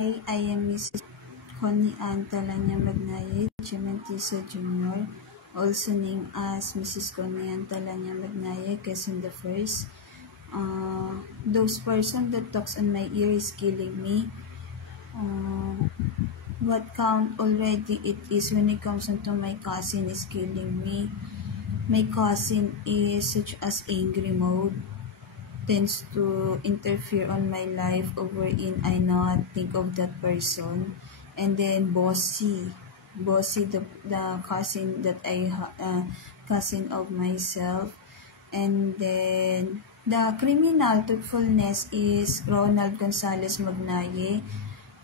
I am Mrs. Connie Ann Talanya Magnaye, Chimentisa Jr., also named as Mrs. Connie Ann Talanya Magnaye, Quezon the First. Those person that talks on my ear is killing me. What count already it is when it comes into my cousin is killing me. My cousin is such as angry mode, tends to interfere on my life wherein I not think of that person. And then bossy the cousin that cousin of myself. And then the criminal truthfulness is Ronald Gonzalez Magnaye.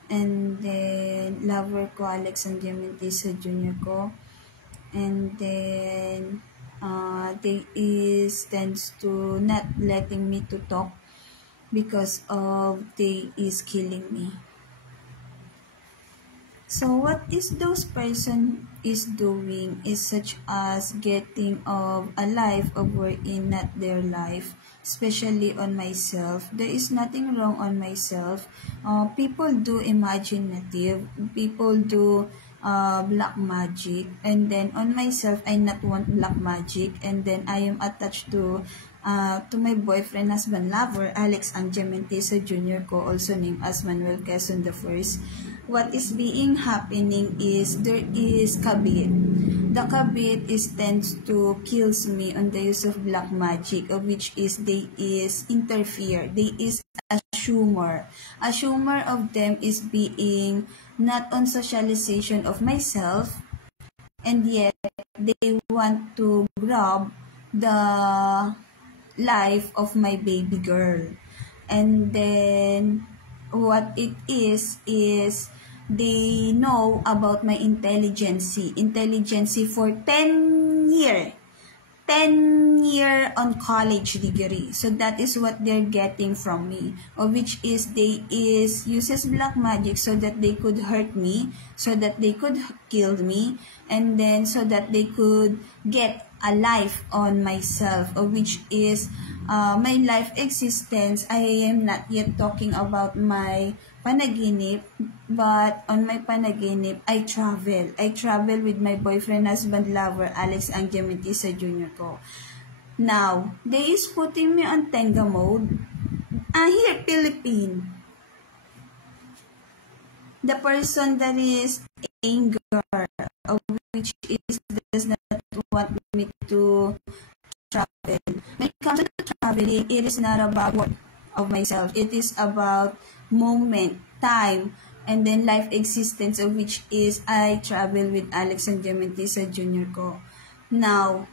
And then lover ko Alex Andiamentisa Jr. ko. And then they tends to not letting me to talk because of they is killing me. So what is those person is doing is such as getting of a life over in not their life, especially on myself. There is nothing wrong on myself. People do imaginative, people do black magic, and then on myself I not want black magic, and then I am attached to my boyfriend, husband, lover Alex Andiamentisa Jr. ko, also named as Manuel Quezon the First. What is being happening is there is kabit. The kabit tends to kills me on the use of black magic, of which is they is interfere. They is assumer. Assumer of them is being not on socialization of myself, and yet they want to grab the life of my baby girl. And then what it is they know about my intelligence for 10 year on college degree. So that is what they're getting from me, of which is they uses black magic so that they could hurt me, so that they could kill me, and then so that they could get a life on myself, of which is my life existence. I am not yet talking about my panaginip, but on my panaginip, I travel with my boyfriend, husband, lover, Alex Andiamentisa Jr. ko. Now, they is putting me on Tenga mode. Here, Philippine. The person that is anger, of which is does not want me to travel. When it comes to traveling, it is not about what of myself. It is about moment, time, and then life existence, of which is I travel with Alex Andiamentisa Jr. ko. Now,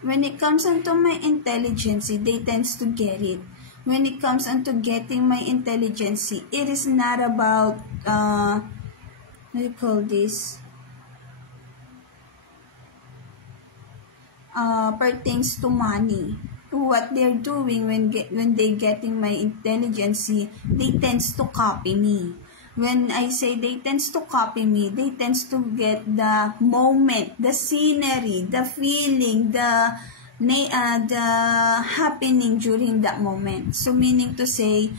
when it comes onto my intelligence, they tends to get it. When it comes onto getting my intelligence, it is not about what do you call this? Pertains to money. What they're doing when they getting my intelligence, they tends to copy me. When I say they tends to copy me, they tends to get the moment, the scenery, the feeling, the happening during that moment. So meaning to say,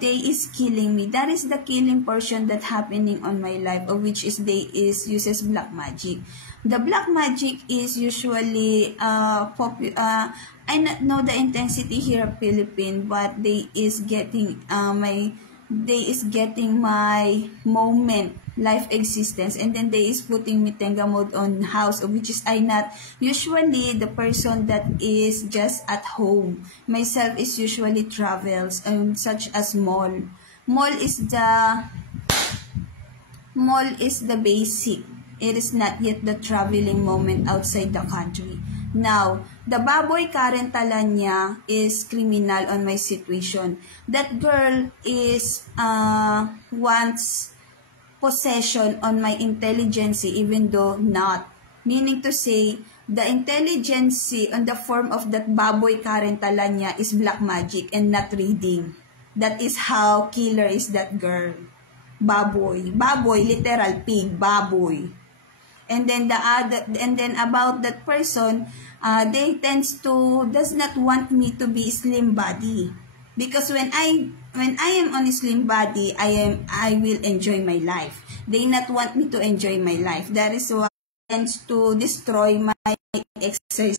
they is killing me. That is the killing portion that happening on my life, of which is they uses black magic. The black magic is usually I not know the intensity here in Philippines, but they is getting my moment, life existence, and then they is putting me Tenga mode on house, of which is I not usually the person that is just at home. Myself is usually travels, such as mall. Mall is the basic. It is not yet the traveling moment outside the country. Now, the baboy Karen Talanya is criminal on my situation. That girl is wants possession on my intelligence, even though not. Meaning to say, the intelligence on the form of that baboy Karen Talanya is black magic and not reading. That is how killer is that girl. Baboy, literal pig, baboy. And then about that person, they does not want me to be slim body, because when I am on a slim body, I will enjoy my life. They not want me to enjoy my life. That is why tends to destroy my exercise.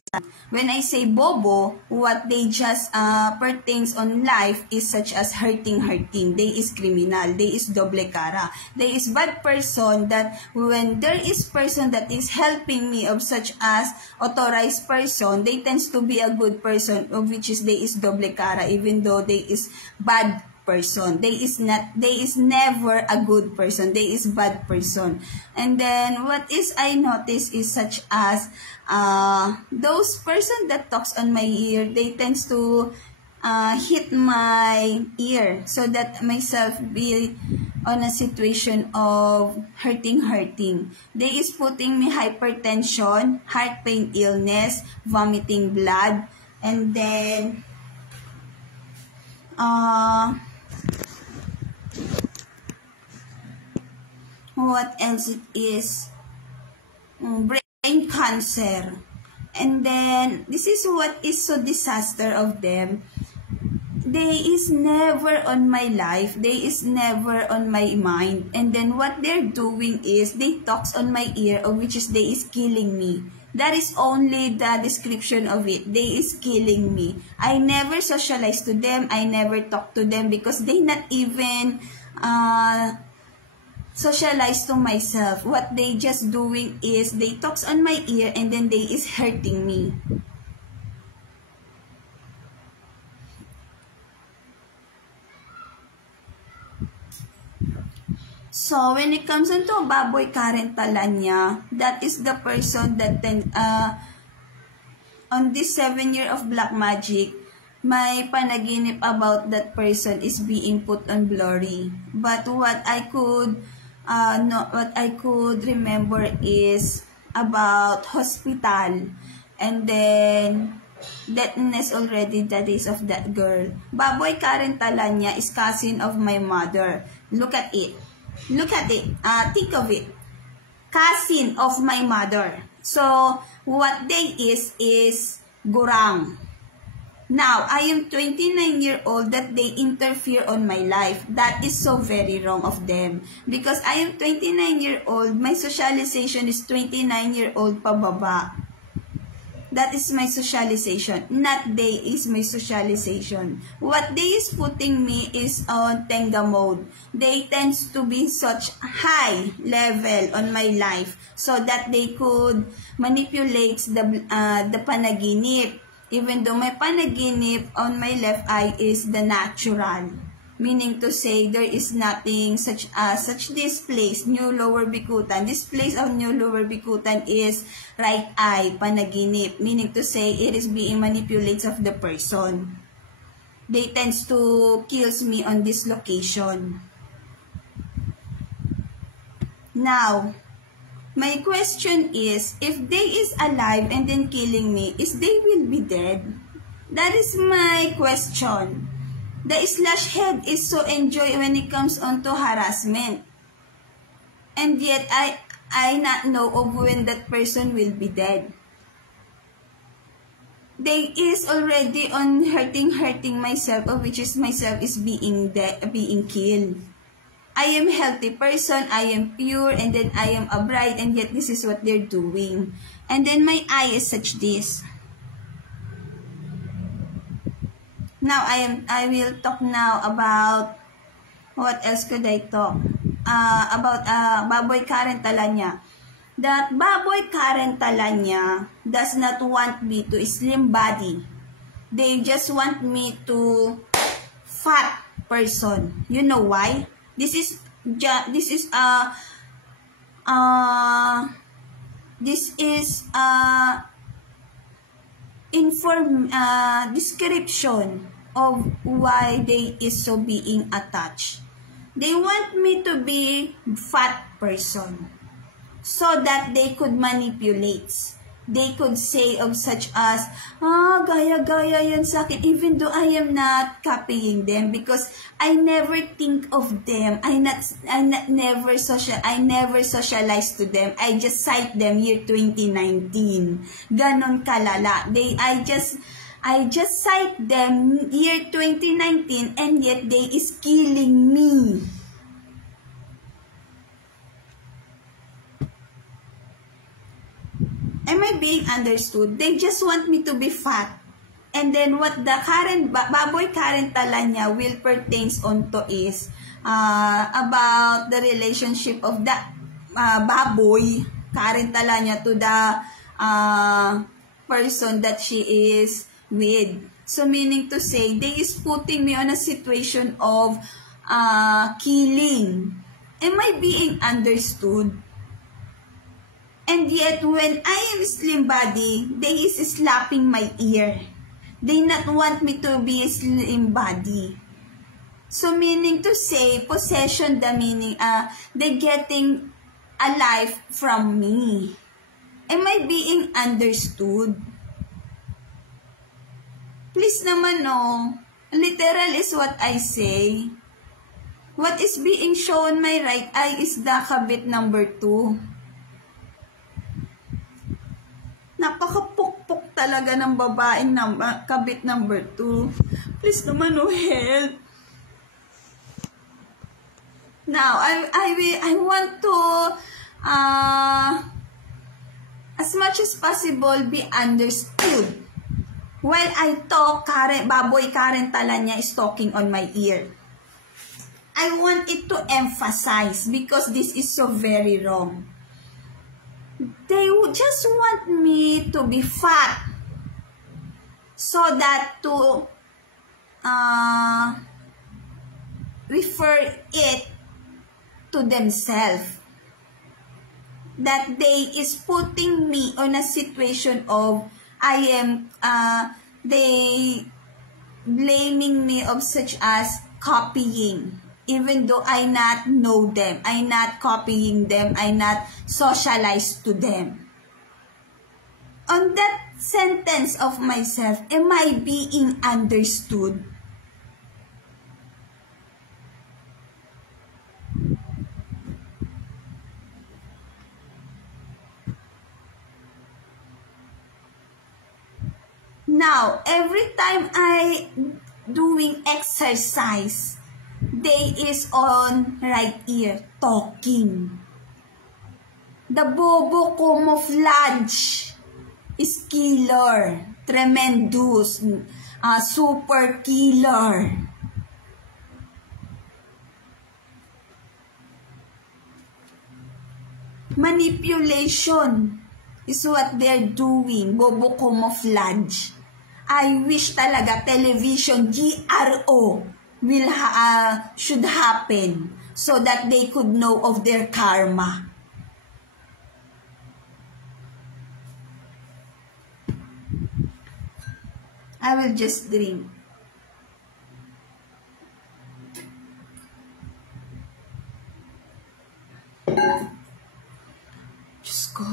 When I say bobo, what they just pertains on life is such as hurting. They is criminal. They is doble cara. They is bad person that when there is person that is helping me of such as authorized person, they tends to be a good person, of which is they is doble cara, even though they is bad person. They is never a good person. They is bad person. And then what is I notice is such as those person that talks on my ear, they tends to hit my ear so that myself be on a situation of hurting. They is putting me hypertension, heart pain illness, vomiting blood, and then what else it is? Brain cancer. And then this is what is so disaster of them. They is never on my life. They is never on my mind. And then what they're doing is they talks on my ear, of which is they is killing me. That is only the description of it. They is killing me. I never socialize to them. I never talk to them because they not even socialize to myself. What they just doing is they talks on my ear and then they is hurting me. So, when it comes into Baboy Karen Talanya, that is the person that on this 7 year of black magic, may panaginip about that person is being put on blurry. But what I could remember is about hospital, and then deadness already the days of that girl. Baboy Karen Talanya is cousin of my mother. Look at it. Think of it. Cousin of my mother. So, what they is gurang. Now, I am 29-year-old that they interfere on my life. That is so very wrong of them. Because I am 29-year-old, my socialization is 29-year-old pababa. That is my socialization. Not they is my socialization. What they is putting me is on Tenga mode. They tends to be such high level on my life so that they could manipulate the panaginip. Even though my panaginip on my left eye is the natural. Meaning to say, there is nothing such this place, New Lower Bikutan. This place of New Lower Bikutan is right eye, panaginip. Meaning to say, it is being manipulated of the person. They tends to kills me on this location. Now, my question is, if they is alive and then killing me, is they will be dead? That is my question. The slash head is so enjoy when it comes on to harassment. And yet, I not know of when that person will be dead. They is already on hurting myself, of which is myself is being killed. I am healthy person, I am pure, and then I am a bride, and yet this is what they're doing. And then my eye is such this. Now, I will talk now about, what else could I talk? About Baboy Karen Talanya. That Baboy Karen Talanya does not want me to slim body. They just want me to fat person. You know why? This is description of why they is so being attached. They want me to be fat person so that they could manipulate. they could say of such as, gaya-gaya yan sa akin, even though I am not copying them because I never think of them. I never socialize to them. I just cite them year 2019. Ganon kalala. I just cite them year 2019 and yet they is killing me. Am I being understood? They just want me to be fat. And then what the current, Baboy Karen Talanya will pertains onto is about the relationship of the Baboy Karen Talanya to the person that she is with. So meaning to say, they is putting me on a situation of killing. Am I being understood? And yet, when I am slim body, they is slapping my ear. They not want me to be slim body. So meaning to say, possession the meaning, they getting a life from me. Am I being understood? Please naman no. Literal is what I say. What is being shown my right eye is the kabit number 2. Napakapukpok talaga ng babaeng kabit number 2. Please naman, no help. Now, I want to, as much as possible, be understood. While I talk, Baboy Karen Talanya is talking on my ear. I want it to emphasize because this is so very wrong. They would just want me to be fat so that to refer it to themselves. That they is putting me on a situation of they blaming me of such as copying. Even though I not know them, I not copying them, I not socialized to them. On that sentence of myself, am I being understood? Now, every time I doing exercise, they is on right ear talking. The bobo camouflage is killer, tremendous, super killer. Manipulation is what they're doing, bobo camouflage. I wish talaga television GRO will should happen so that they could know of their karma. I will just drink. Diyos ko.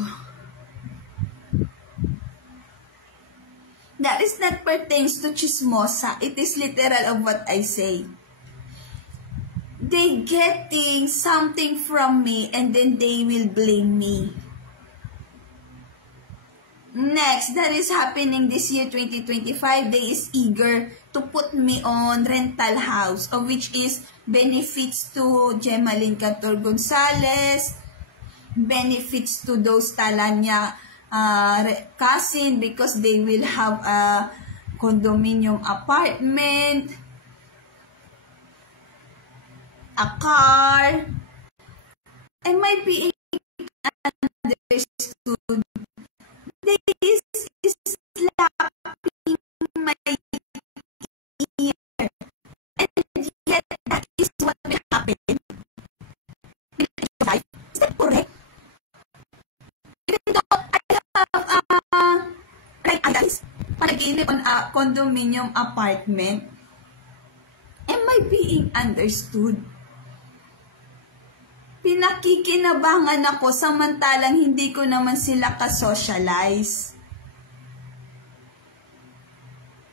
That is not pertains to chismosa. It is literal of what I say. They getting something from me and then they will blame me. Next, that is happening this year 2025. They is eager to put me on rental house, of which is benefits to Gemaline Cantor Gonzalez, benefits to those Talanya cousin because they will have a condominium apartment, a car. Am I being understood? They is slapping my ear, and yet that is what will happen. Is that correct? Even though I have panaginip on a condominium apartment, am I being understood? pinakikinabangan ako samantalang hindi ko naman sila ka-socialize.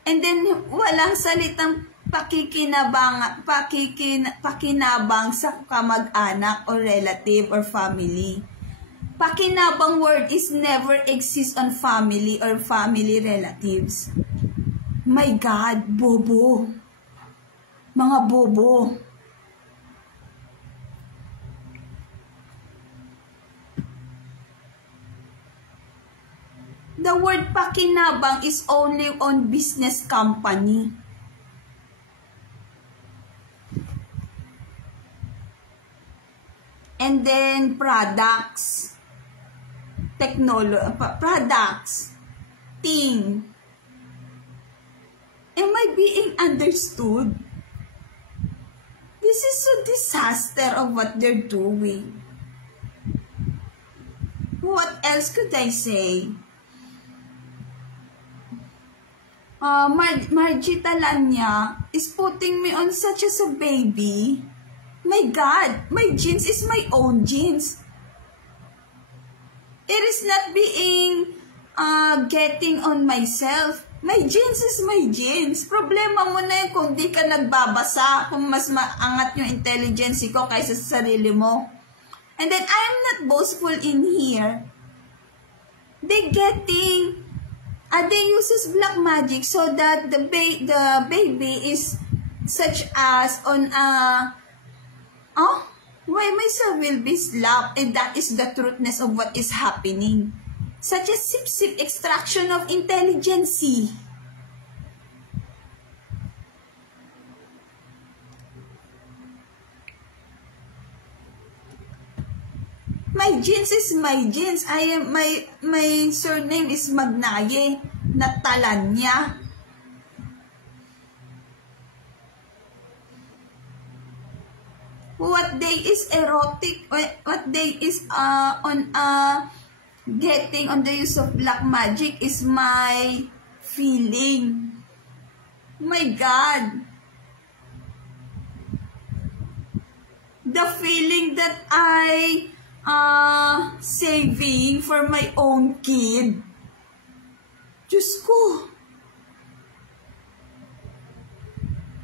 And then, walang salitang pakinabang sa kamag-anak or relative or family. Pakinabang word is never exist on family or family relatives. My God, bobo. Mga bobo. The word pakinabang is only on business company. And then products. Products. Thing. Am I being understood? This is a disaster of what they're doing. What else could I say? Margie Talanya is putting me on such as a baby. My God, my jeans is my own jeans. It is not being getting on myself. My jeans is my jeans. Problema mo na yun kung di ka nagbabasa, kung mas maangat yung intelligence ko kaysa sa sarili mo. And then, I'm not boastful in here. They uses black magic so that the baby is such as on why myself will be slapped, and that is the truthness of what is happening. Such a sip extraction of intelligence. My jeans is my jeans. My surname is Magnaye Natalanya. What day is erotic? What day is on getting on the use of black magic is my feeling. My God. The feeling that I saving for my own kid. Diyos ko.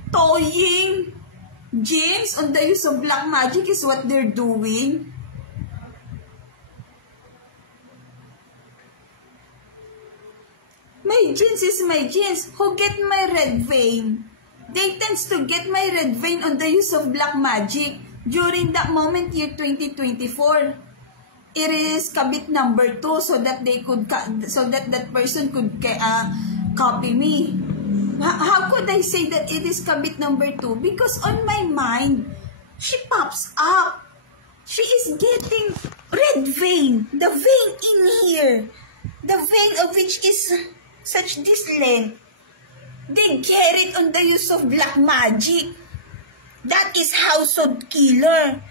Toying jeans on the use of black magic is what they're doing. My jeans is my jeans. Who get my red vein? They tends to get my red vein on the use of black magic. During that moment, year 2024, it is kabit number 2 so that that person could copy me. How could I say that it is kabit number 2? Because on my mind, she pops up. She is getting red vein. The vein in here. The vein of which is such this length. They get it on the use of black magic. That is household killer.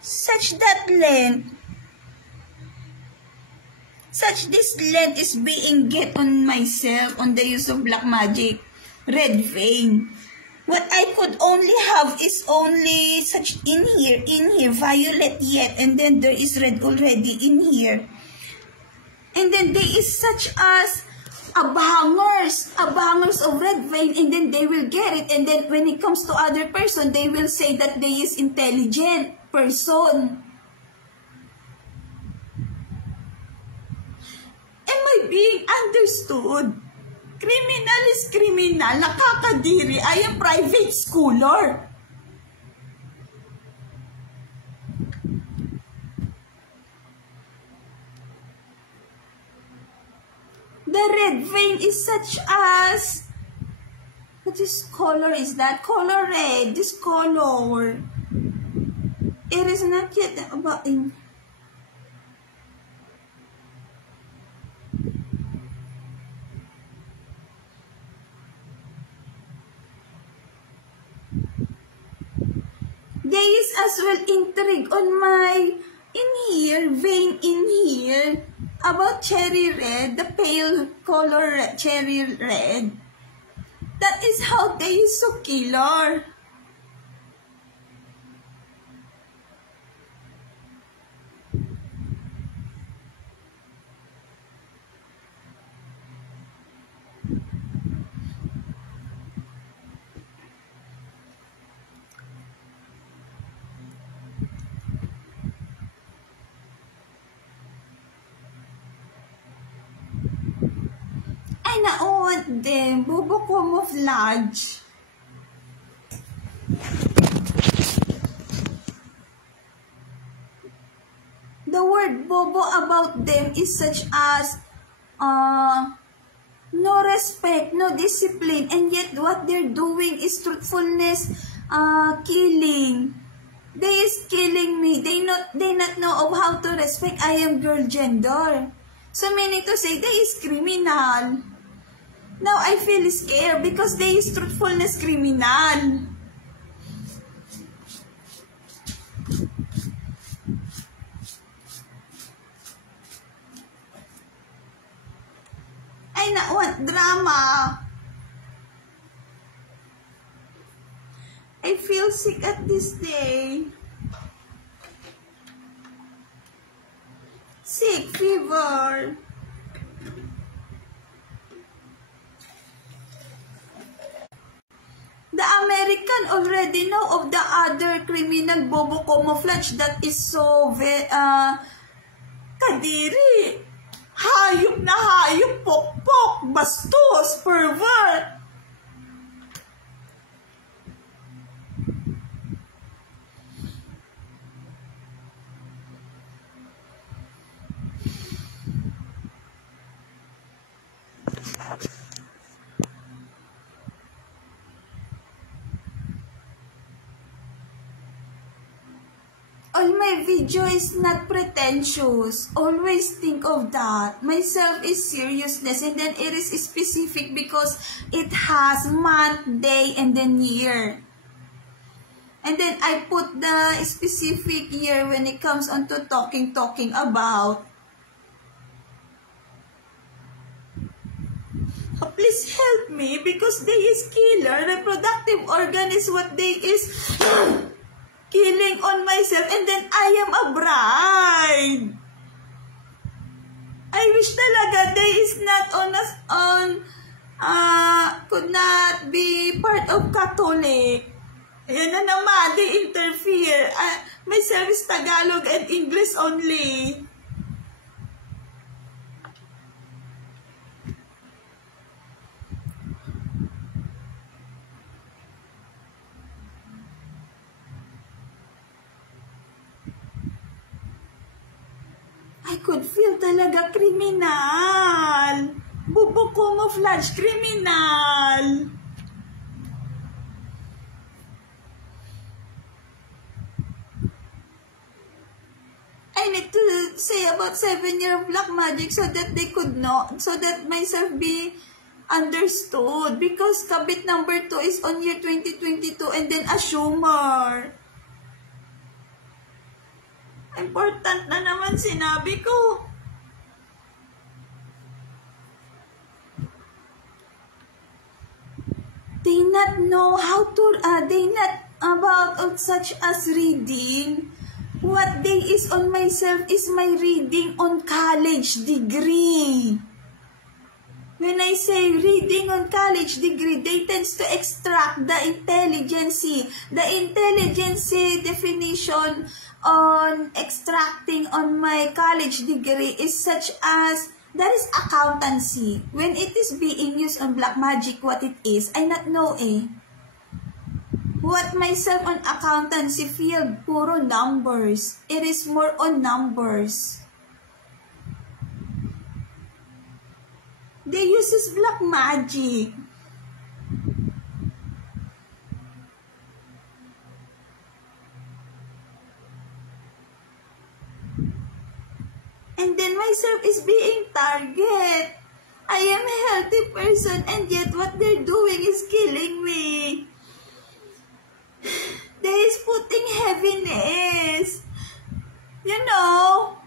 Such that length. Such this length is being get on myself on the use of black magic. Red vein. What I could only have is only such in here, violet yet, and then there is red already in here. And then there is such as abangers of red vein, and then they will get it, and then when it comes to other person, they will say that they is intelligent person. Am I being understood? Criminal is criminal, nakakadiri. I am private schooler. The red vein is such as, what is color is that? Color red, this color. It is not yet about in. There is as well intrigue on my, in here, vein in here. About cherry red, the pale color cherry red. That is how they is so killer. naawat them. Bobo camouflage. The word bobo about them is such as no respect, no discipline, and yet what they're doing is truthfulness, killing. They is killing me. They not know of how to respect. I am girl gender. So meaning to say they is criminal. Now I feel scared because they is truthfulness criminal. I not want drama. I feel sick at this day. Sick, fever. The American already know of the other criminal bobo camouflage that is so kadiri. Hayop na hayop, pokpok, bastos, pervert. All my video is not pretentious. Always think of that. Myself is seriousness and then it is specific because it has month, day, and then year. And then I put the specific year when it comes on to talking about. Please help me because they is killer. Reproductive organ is what they is killing on myself and then I am a bride. I wish talaga they is not could not be part of Catholic. Ayan na naman, they interfere. Myself is Tagalog and English only. I could feel talaga criminal. Bobo camouflage criminal. I need to say about 7-year black magic so that they could know, so that myself be understood. Because kabit number 2 is on year 2022 and then assumer. Important na naman sinabi ko. They not know how to, they not about such as reading. What they is on myself is my reading on college degree. When I say reading on college degree, they tends to extract the intelligence. The intelligence definition on extracting on my college degree is such as, that is accountancy. When it is being used on black magic, what it is, I not know What myself on accountancy field, puro numbers. It is more on numbers. They uses black magic. And then myself is being target. I am a healthy person and yet what they're doing is killing me. They is putting heaviness. You know,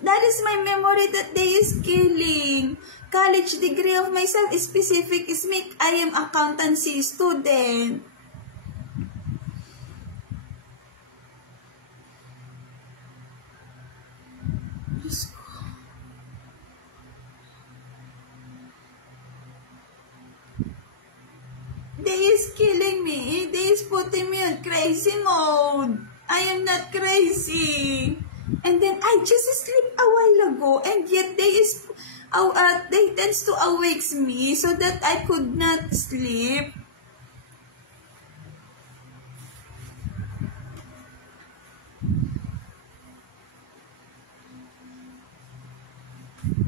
that is my memory that they is killing. College degree of myself is specific is me. I am accountancy student. They is killing me. They is putting me on crazy mode. I am not crazy. And then I just sleep a while ago and yet they is they tends to awakes me so that I could not sleep.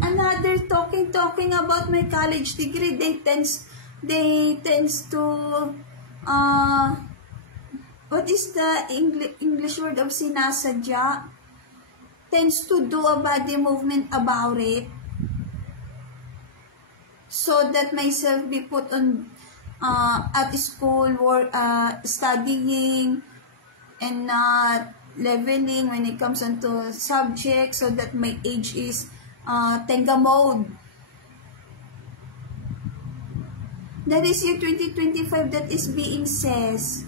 Another talking about my college degree, they tends to what is the English word of sinasadya? Tends to do a body movement about it so that myself be put on at school or studying and not leveling when it comes onto subject, so that my age is tenga mode. That is year 2025 that is being says.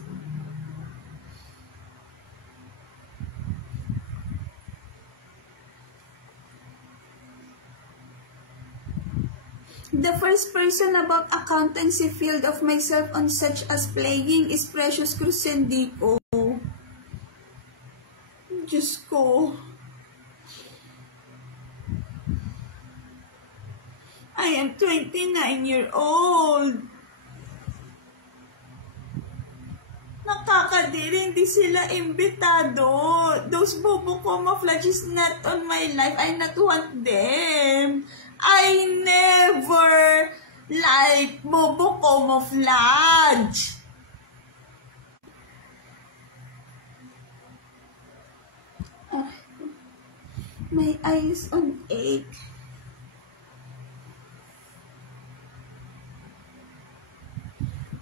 The first person about accountancy field of myself on such as playing is Precious Crucendico. Diyos ko. I am 29-year-old. Nakakadiri, hindi sila imbitado. Those bobo camouflage is not on my life. I not want them. I never like bobo camouflage. My eyes on ache.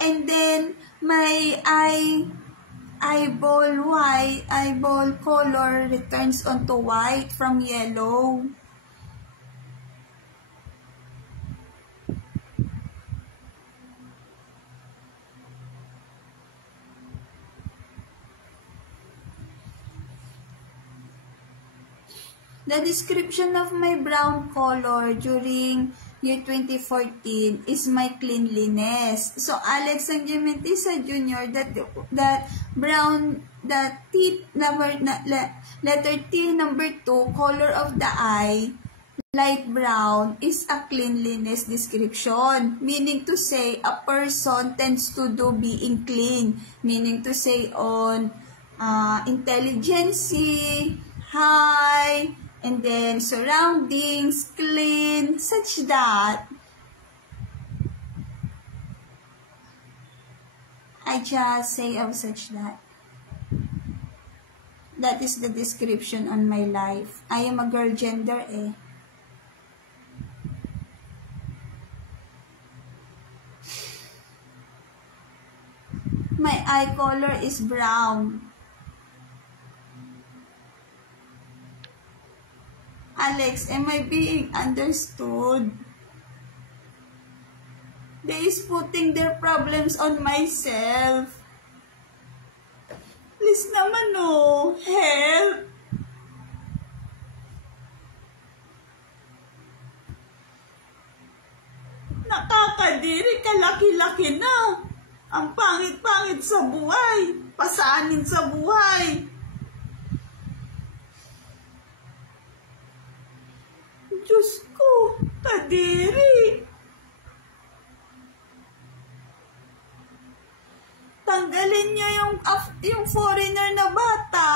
And then my eyeball color returns onto white from yellow. The description of my brown color during year 2014 is my cleanliness. So Alex Sangimentisa Jr., that brown, that T number, letter T number 2, color of the eye, light brown, is a cleanliness description. Meaning to say, a person tends to do being clean. Meaning to say on intelligence, high, and then surroundings, clean, such that I just say of such that. That is the description on my life. I am a girl gender eh. My eye color is brown. Alex, am I being understood? They is putting their problems on myself. Please naman no, help. Nakakadiri, kalaki-laki na. Ang pangit-pangit sa buhay. Pasanin sa buhay. Diyos ko, kadiri. Tanggalin niyo yung foreigner na bata.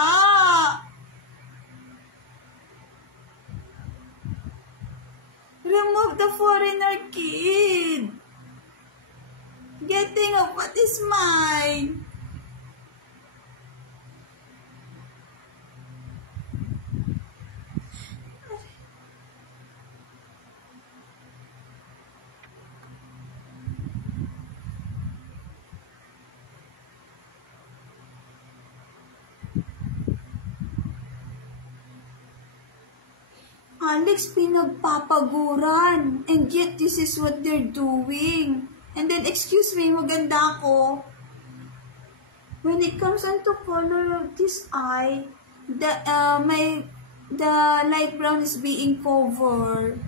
Remove the foreigner kid. Getting of what is mine. Alex, pinagpapaguran. And yet, this is what they're doing. And then, excuse me, maganda ako. When it comes on to color of this eye, the light brown is being covered.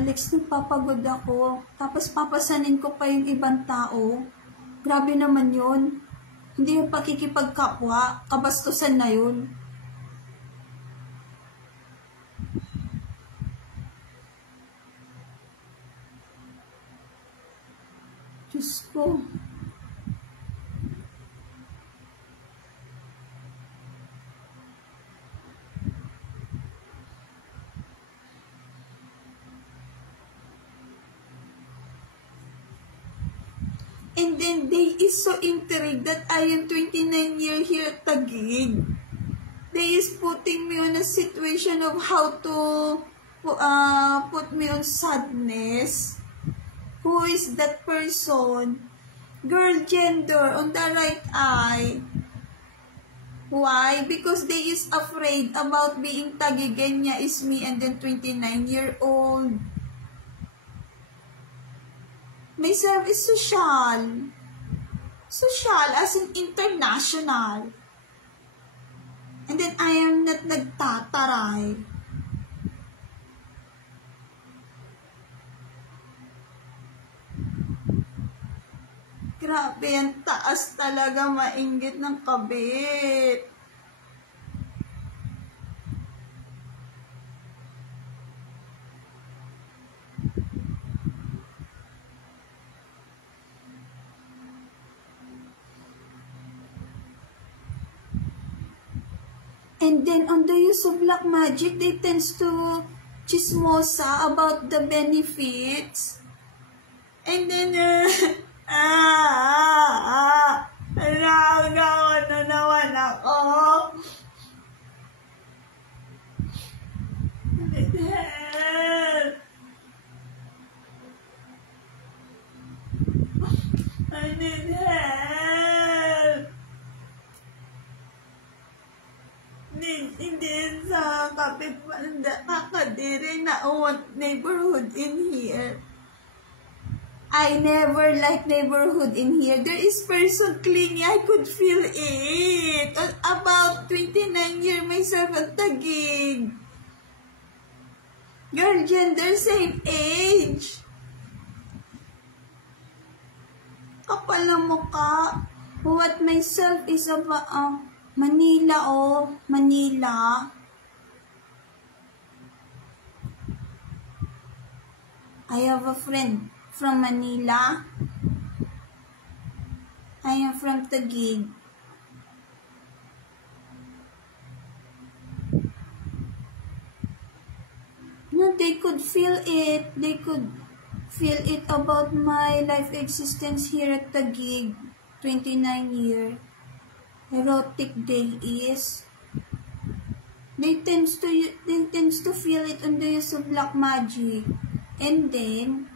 Alex, nagpapagod ako. Tapos papasanin ko pa yung ibang tao. Grabe naman yun. Hindi yung pakikipagkapwa. Kabastusan na yun. Diyos ko. And then they is so intrigued that I am 29 years here at Taguig. They is putting me on a situation of how to put me on sadness. Who is that person? Girl gender on the right eye. Why? Because they is afraid about being Tagigenya is me and then 29-year-old. Myself is social. Social as in international. And then I am not nagtataray. Grabe, ang taas talaga mainggit ng kabit. And then on the use of black magic, they tends to chismosa about the benefits. And then, nagawa na naman ako. I need help. Hindi sa kakadiri na want neighborhood in here. I never like neighborhood in here. There is person clingy. I could feel it. About 29 years myself at Taguig. Girl, gender, same age. Kapal ng mukha. What myself is about, Manila, Manila. I have a friend from Manila. I am from Taguig. No, they could feel it. They could feel it about my life existence here at Taguig. 29 years. Erotic day is. They tends to feel it on the use of black magic. And then,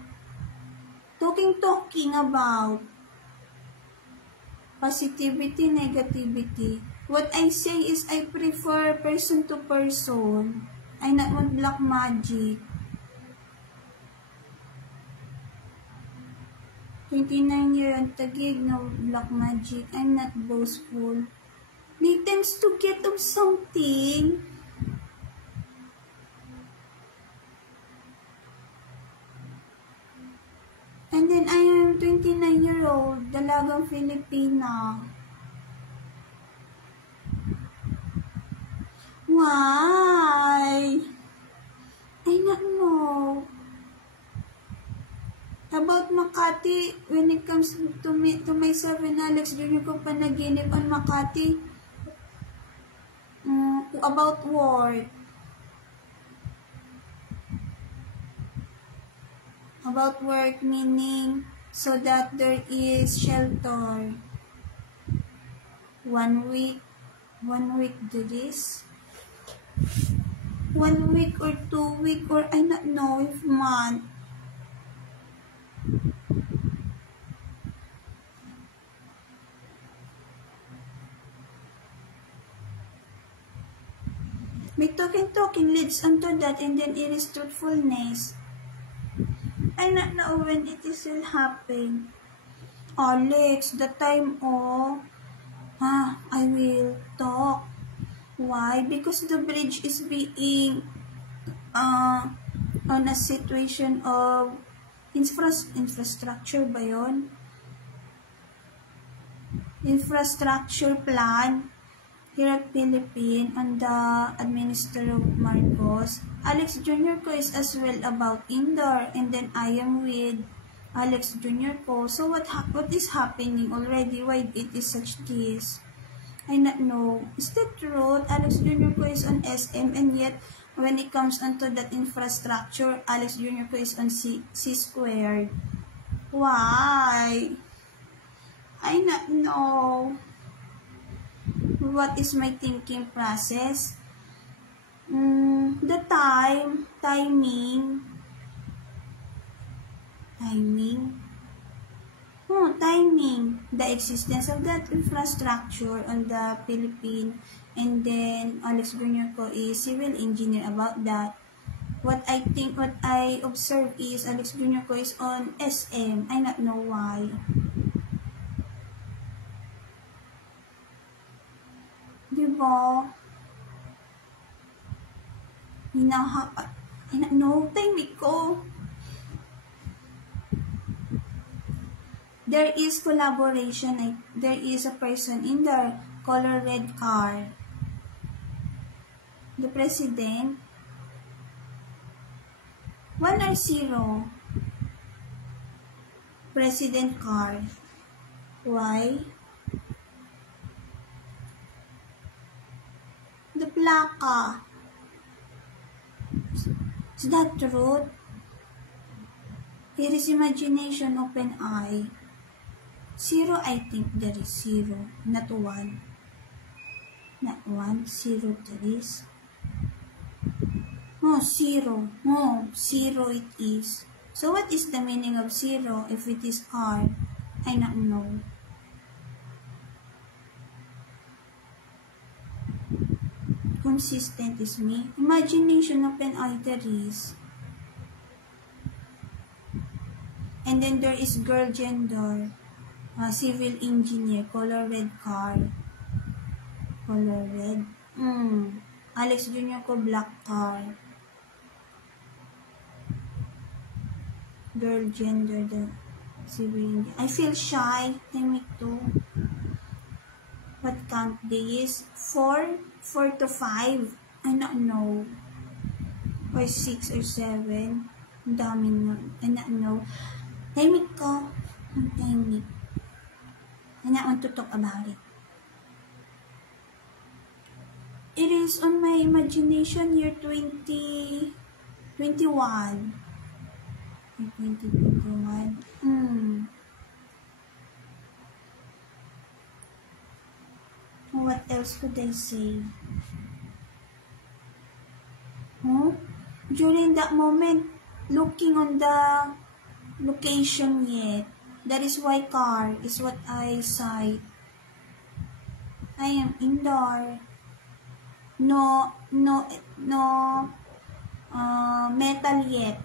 talking about positivity, negativity. What I say is I prefer person to person. I not want black magic. 29 years on Taguig, no black magic. I'm not boastful. They tends to get of something. And then I am 29-year-old, dalagang Filipina. Why? I not know. About Makati, when it comes to myself and Alex, during ko panaginip on Makati, about work. About work meaning so that there is shelter. 1 week there is. 1 week or 2 weeks or I not know if month. May talking leads onto that and then it is truthfulness. I not know when it is will happen. Alex, the time I will talk. Why? Because the bridge is being on a situation of infrastructure ba yun? Infrastructure plan here at Philippines on the Administrator of Marcos. Alex Jr. ko is as well about indoor, and then I am with Alex Jr. ko. So what is happening already? Why it is such this? I not know. Is that truth? Alex Jr. ko is on SM, and yet when it comes onto that infrastructure, Alex Jr. ko is on C squared. Why? I not know. What is my thinking process? The timing. The existence of that infrastructure on the Philippines, and then Alex Jr. ko is civil engineer about that. What I observe is Alex Jr. ko is on SM. I not know why. Diba? No, timing ko. There is collaboration. There is a person in the color red car. The president. 1 or 0. President car. Why? The plaka. Is that truth? Here is imagination, open eye. 0, I think there is 0, not 1. Not 1, 0 there is. Oh, 0. Oh, 0 it is. So what is the meaning of 0 if it is car? I don't know. Consistent is me. Imagination, open eye there is. And then there is girl gender. Civil engineer, color red car. Color red. Alex Jr. ko black car. Girl gender, the civil engineer. I feel shy. Timing too. What count days? 4 to 5. I don't know. Or 6 or 7. Dami nun. I don't know. Timing ko. Ang timing. I don't want to talk about it. It is on my imagination year 2021. 2021. What else could I say? During that moment, looking on the location yet. That is why car is what I cite. I am indoor. No metal yet.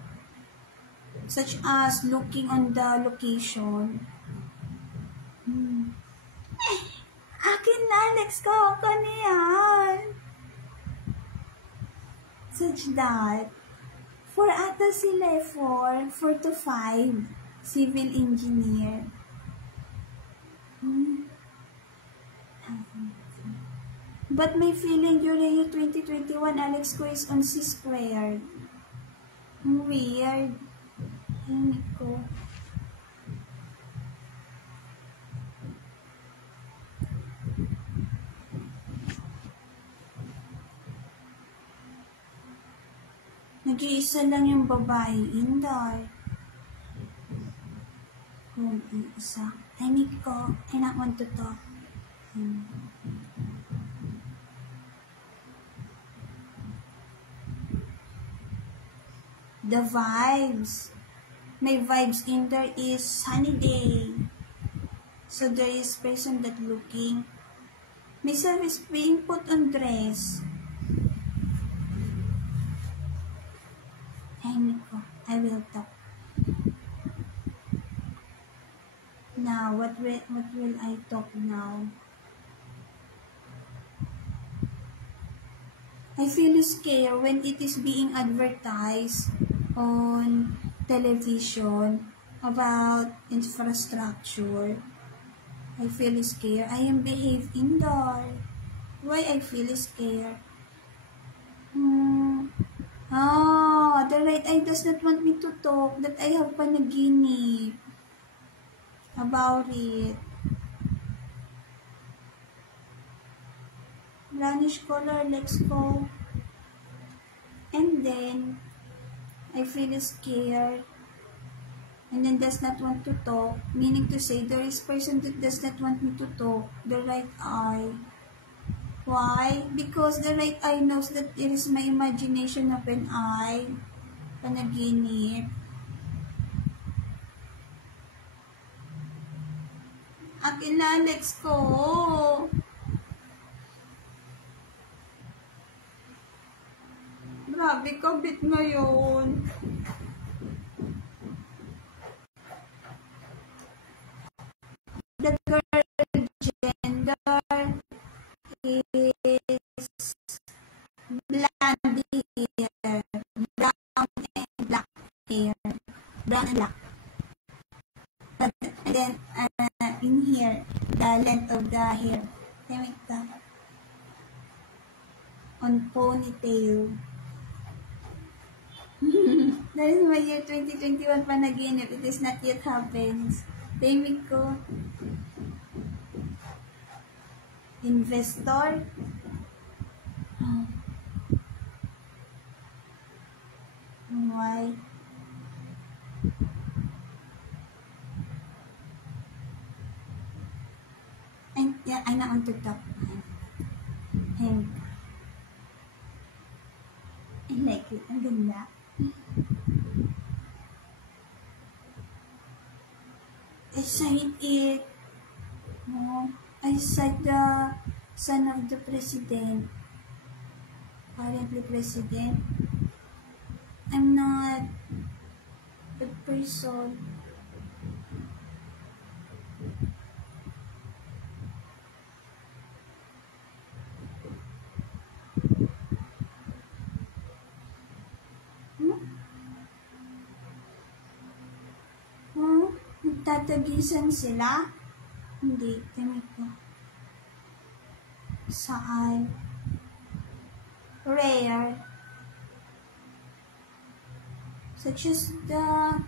Such as looking on the location. Akin na, Alex ko. Kaniyan. Such that. 4 ata sila 4 to 5. Civil engineer. But my feeling during 2021, Alex ko is on C squared. Weird. Hindi ko. Nag-iisa lang yung babae, indoor. Kung isa. Hindi ko. I not want to talk. The vibes. My vibes in there is sunny day. So there is person that looking. Myself is being put on dress. I will talk. Now, what will I talk now? I feel scared when it is being advertised. on television about infrastructure. I feel scared. I am behave indoor. Why I feel scared? The right eye does not want me to talk that I have panaginip about it. Brownish color, let's go. And then, I feel scared. And then does not want to talk. Meaning to say, there is person that does not want me to talk. The right eye. Why? Because the right eye knows that it is my imagination of an eye. Panaginip. Akin na, let's go. Grabe, kabit ngayon. The girl gender is blonde hair, brown and black hair, brown and black. But then in here, the length of the hair, on ponytail. That is my year 2021 panaginip. It is not yet happens. Timing ko. Investor. Why? And yeah, I want to talk. Him. I like it. Ang ganda. I signed it. I signed the son of the president. Currently president. I'm not a person. Nagtatagisan sila? Hindi. Tingnan ko. Saan? Rare. Such as the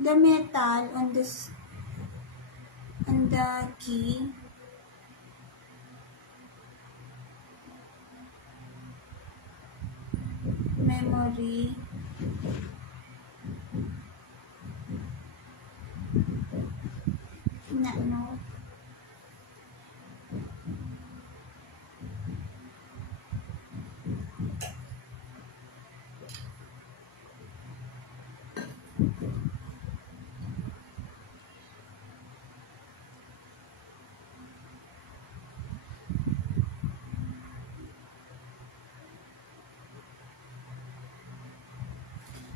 metal on this on the key. Memory. No.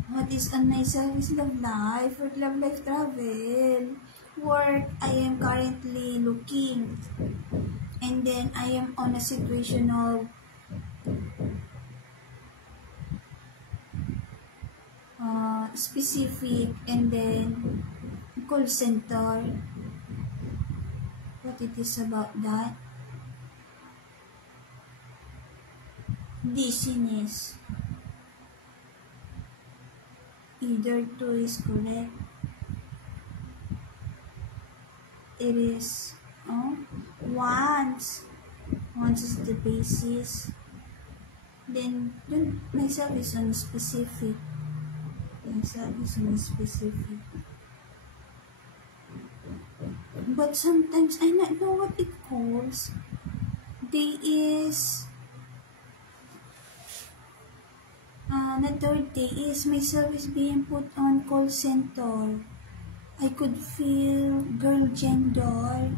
What is on my service? Love life. Work, love life, travel. Work, I am currently looking. And then I am on a situation of specific, and then call center. What it is about that? Dizziness. Either two is correct. It is once is the basis. Then myself is on specific. But sometimes I not know what it calls. Day is the third day is myself is being put on call center. I could feel girl gender.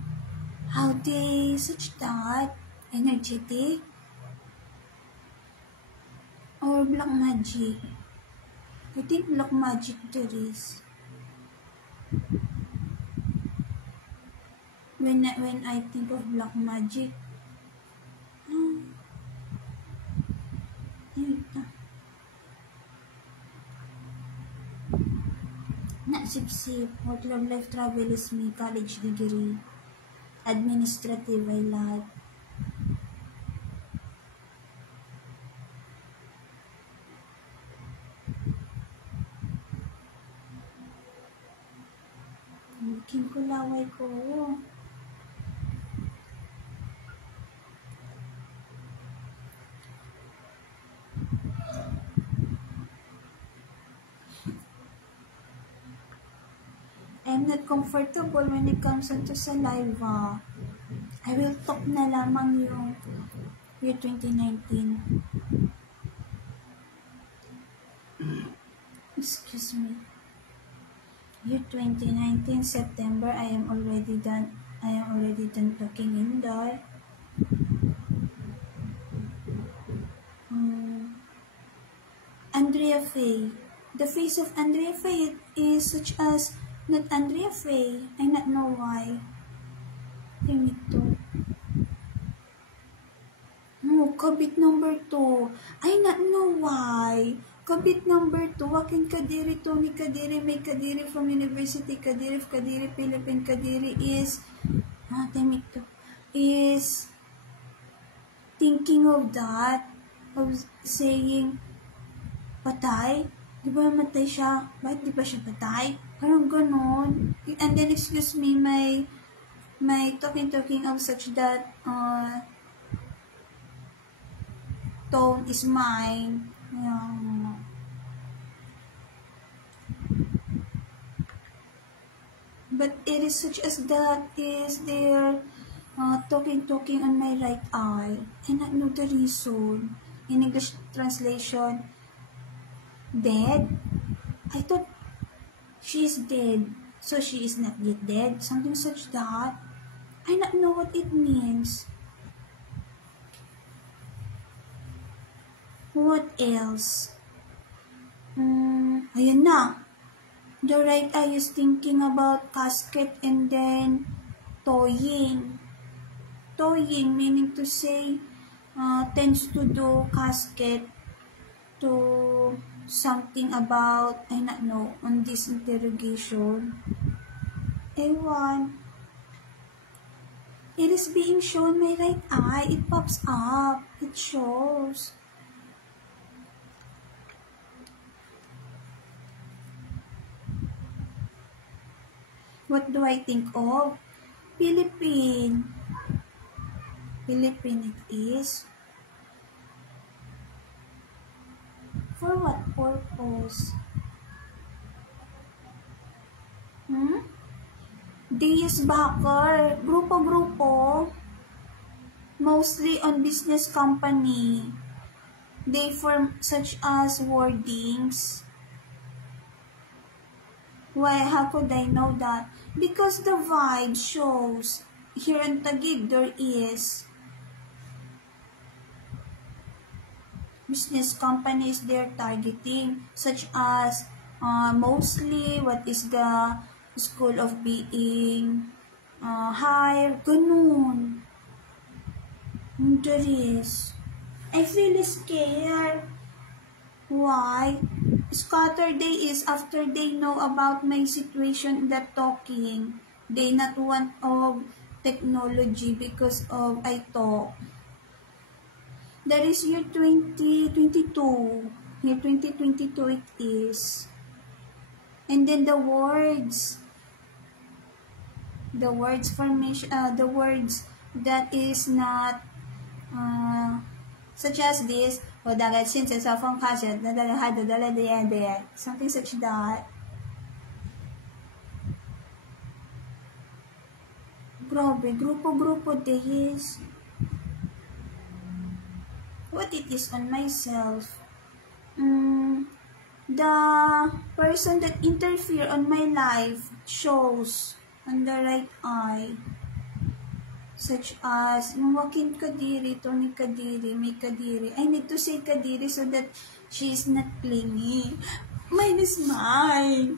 How they such that energetic or black magic. I think black magic there is. When I think of black magic, Na sip-sip. Work, love, life, travel is me. College degree. Administrative, I like. Bikin ko laway ko. I'm not comfortable when it comes into saliva. I will talk na lamang yung year 2019. Excuse me. Year 2019, September, I am already done talking in there. Andrea Faye. The face of Andrea Faye is such as not Andrea Faye. I not know why. Ito. No, kabit number 2. I not know why. Kabit number 2. Wakin Kadiri, Tony Kadiri, May Kadiri from University Kadiri, Philippine Kadiri is is thinking of that, of saying patay. Di ba matay siya? Bakit di ba siya patay? Parang ganon. And then, excuse me, may talking of such that tone is mine. But it is such as that is there talking on my right eye. I not know the reason. In English translation, dead? I thought she is dead. So she is not yet dead. Something such that. I not know what it means. What else? Ayun na. The right eye is thinking about casket and then toying. Toying meaning to say tends to do casket to something about, I not know, on this interrogation. Ewan. It is being shown my right eye. It pops up. It shows. What do I think of? Philippine. Philippine it is. For what purpose? Days backer. Grupo. Mostly on business company. They form such as wordings. Why? How could I know that? Because the vibe shows here in Taguig there is business companies they're targeting, such as mostly what is the school of being higher, ganun. There is. I feel scared. Why? Saturday is after they know about my situation that talking. They not want of technology because of I talk. That is year 2022. Year 2022 it is. And then the words formation, the words that is not such as this, or that since it's a phone cassette, something such that. Grabe, grupo this. What it is on myself? The person that interfere on my life shows on the right eye. Such as, Joaquin Kadiri, Tony Kadiri, May Kadiri. I need to say Kadiri so that she is not clingy. Mine is mine.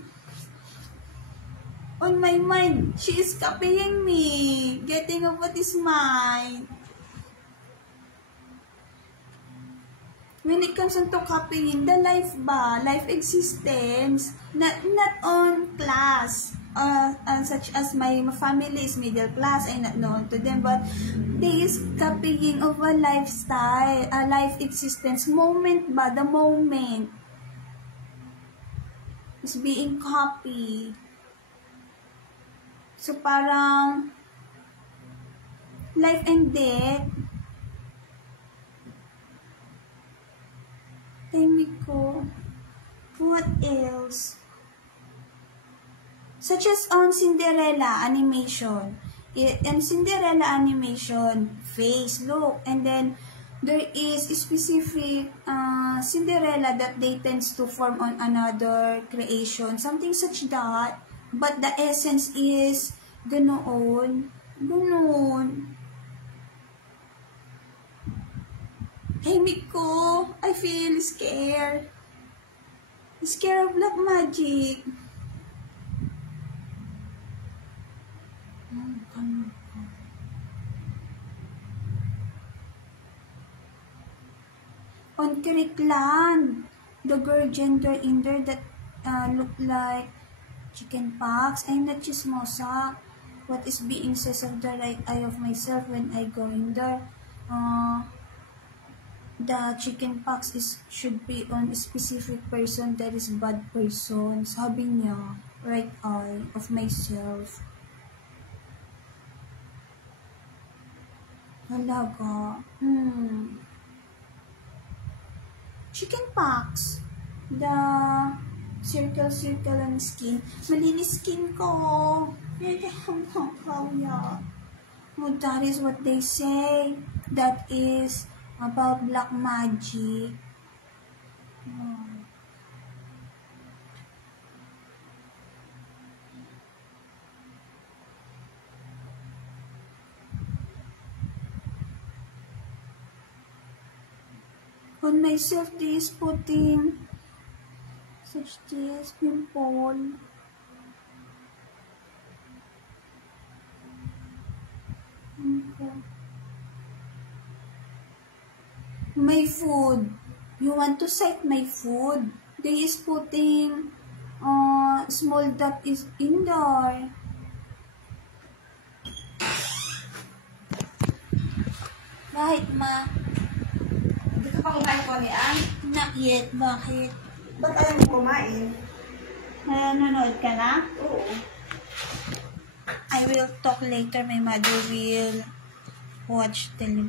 On my mind, she is copying me. Getting of what is mine. when it comes into copying, the life existence, not on class, such as my family is middle class, I'm not known to them, but they is copying of a lifestyle, a life existence, moment ba, the moment is being copied. So parang life and death. Ko. What else? Such as on Cinderella animation. In Cinderella animation, face, look, and then there is a specific Cinderella that they tends to form on another creation, something such that, but the essence is ganoon. Hey Miko, I feel scared. Scared of black magic. On Kirikland, the girl gender in there that look like chicken pox. I'm not chismosa. What is being said of the right eye of myself when I go in there? The chicken pox should be on a specific person that is bad person. Sabi niya, right eye of myself. Halaga. Chicken pox. The circle on skin. Malinis skin ko. Well, that is what they say. That is about black magic. On myself, this putting such this pimple. My food. You want to cite my food. They is putting small dot is in there. Bakit, ma? Hindi ka pa kumain ko niyan? Not yet. Bakit? Ba't ayaw mo kumain? Nanonood ka na? Oo. I will talk later. My mother will watch television.